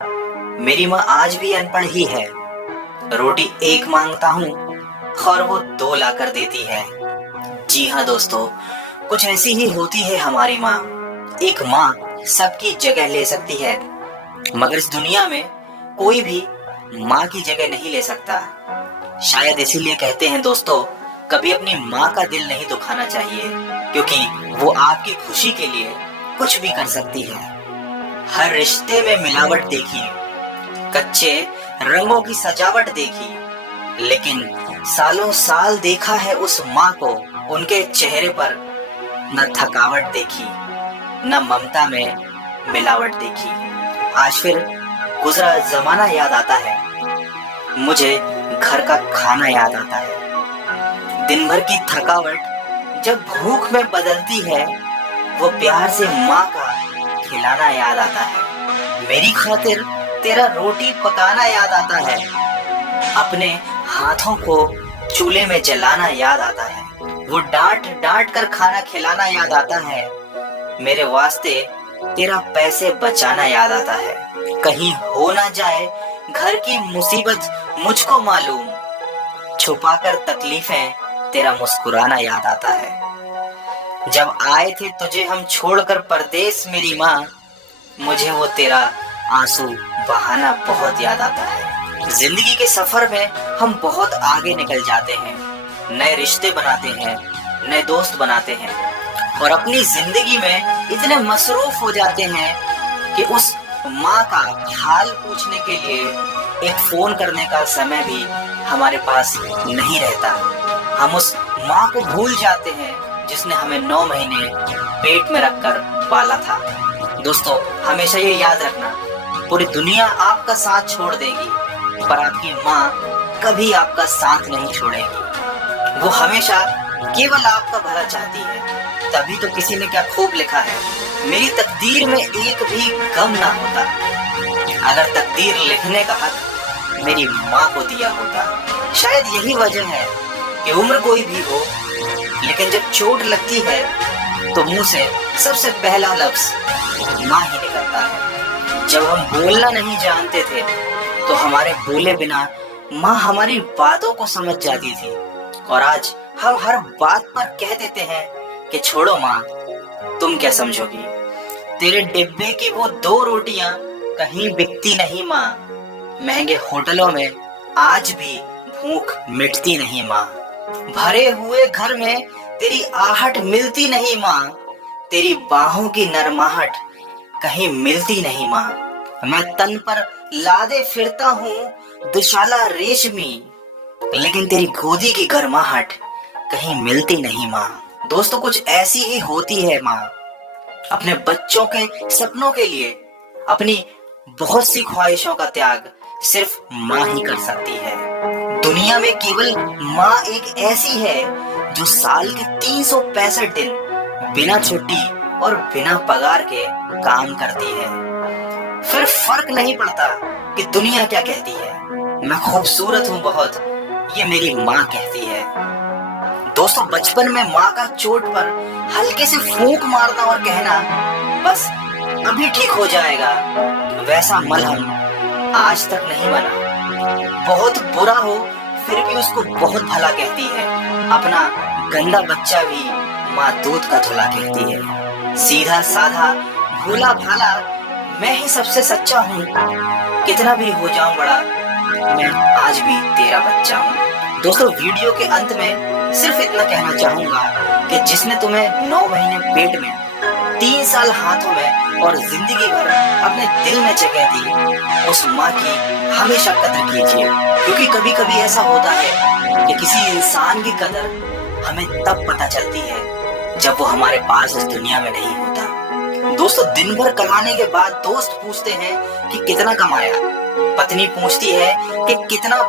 मेरी माँ आज भी अनपढ़ ही है। रोटी एक मांगता हूँ और वो दो लाकर देती है। जी हाँ दोस्तों, कुछ ऐसी ही होती है हमारी माँ। एक माँ सबकी जगह ले सकती है, मगर इस दुनिया में कोई भी माँ की जगह नहीं ले सकता। शायद इसीलिए कहते हैं दोस्तों, कभी अपनी माँ का दिल नहीं दुखाना चाहिए, क्योंकि वो आपकी खुशी के लिए कुछ भी कर सकती है। हर रिश्ते में मिलावट देखी, कच्चे रंगों की सजावट देखी, लेकिन सालों साल देखा है उस माँ को, उनके चेहरे पर न थकावट देखी, न ममता में मिलावट देखी। आज फिर गुजरा जमाना याद आता है, मुझे घर का खाना याद आता है। दिन भर की थकावट जब भूख में बदलती है, वो प्यार से माँ का खिलाना याद आता है। मेरी खातिर तेरा रोटी पकाना याद आता है, अपने हाथों को चूल्हे में जलाना याद आता है। वो डांट डांट कर खाना खिलाना याद आता है। मेरे वास्ते तेरा पैसे बचाना याद आता है। कहीं हो ना जाए घर की मुसीबत मुझको मालूम, छुपाकर तकलीफें तेरा मुस्कुराना याद आता है। जब आए थे तुझे हम छोड़कर परदेस मेरी माँ, मुझे वो तेरा आंसू बहाना बहुत याद आता है। जिंदगी के सफर में हम बहुत आगे निकल जाते हैं, नए रिश्ते बनाते हैं, नए दोस्त बनाते हैं, और अपनी जिंदगी में इतने मसरूफ हो जाते हैं कि उस माँ का हाल पूछने के लिए एक फोन करने का समय भी हमारे पास नहीं रहता। हम उस माँ को भूल जाते हैं जिसने हमें 9 महीने पेट में रखकर पाला था। दोस्तों, हमेशा ये याद रखना, पूरी दुनिया आपका साथ छोड़ देगी, पर आपकी माँ कभी आपका साथ नहीं छोड़ेगी। वो हमेशा केवल आपका भला चाहती है। तभी तो किसी ने क्या खूब लिखा है, मेरी तकदीर में एक भी गम ना होता, अगर तकदीर लिखने का हक मेरी माँ को दिया होता। शायद यही वजह है कि उम्र कोई भी हो, लेकिन जब चोट लगती है तो मुंह से सबसे पहला लफ्ज माँ ही निकलता है। जब हम बोलना नहीं जानते थे तो हमारे बोले बिना माँ हमारी बातों को समझ जाती थी, और आज हम हर बात पर कह देते हैं कि छोड़ो माँ, तुम क्या समझोगी। तेरे डिब्बे की वो 2 रोटियां कहीं बिकती नहीं माँ, महंगे होटलों में आज भी भूख मिटती नहीं माँ। भरे हुए घर में तेरी आहट मिलती नहीं माँ, तेरी बाहों की नरमाहट कहीं मिलती नहीं माँ। मैं तन पर लादे फिरता हूँ दुशाला रेशमी, लेकिन तेरी गोदी की गर्माहट कहीं मिलती नहीं माँ। दोस्तों, कुछ ऐसी ही होती है माँ, अपने बच्चों के सपनों के लिए अपनी बहुत सी ख्वाहिशों का त्याग सिर्फ माँ ही कर सकती है। दुनिया में केवल माँ एक ऐसी है जो साल के 365 दिन बिना छुट्टी और बिना पगार के काम करती है। फिर फर्क नहीं पड़ता कि दुनिया क्या कहती है, मैं खूबसूरत हूँ बहुत, ये मेरी माँ कहती है। दोस्तों, बचपन में माँ का चोट पर हल्के से फूंक मारना और कहना बस अभी ठीक हो जाएगा, वैसा मलहम आज तक नहीं बना। बहुत बुरा हो फिर भी उसको बहुत भला कहती है। अपना गंदा बच्चा भी माँ दूध का धुला कहती है। सीधा साधा भोला भाला मैं ही सबसे सच्चा हूँ, कितना भी हो जाऊं बड़ा, मैं आज भी तेरा बच्चा हूँ। दोस्तों, वीडियो के अंत में सिर्फ इतना कहना चाहूंगा कि जिसने तुम्हें 9 महीने पेट में, 3 साल हाथों में और जिंदगी भर अपने दिल में जगह दी, उस माँ की हमेशा कदर कीजिए, क्योंकि कभी कभी ऐसा होता है कि किसी इंसान की कदर हमें तब पता चलती है जब वो हमारे पास इस दुनिया में नहीं होता। दोस्तों, दिन भर कमाने के बाद दोस्त पूछते हैं कि कितना कमाया, पत्नी पूछती है कि कितना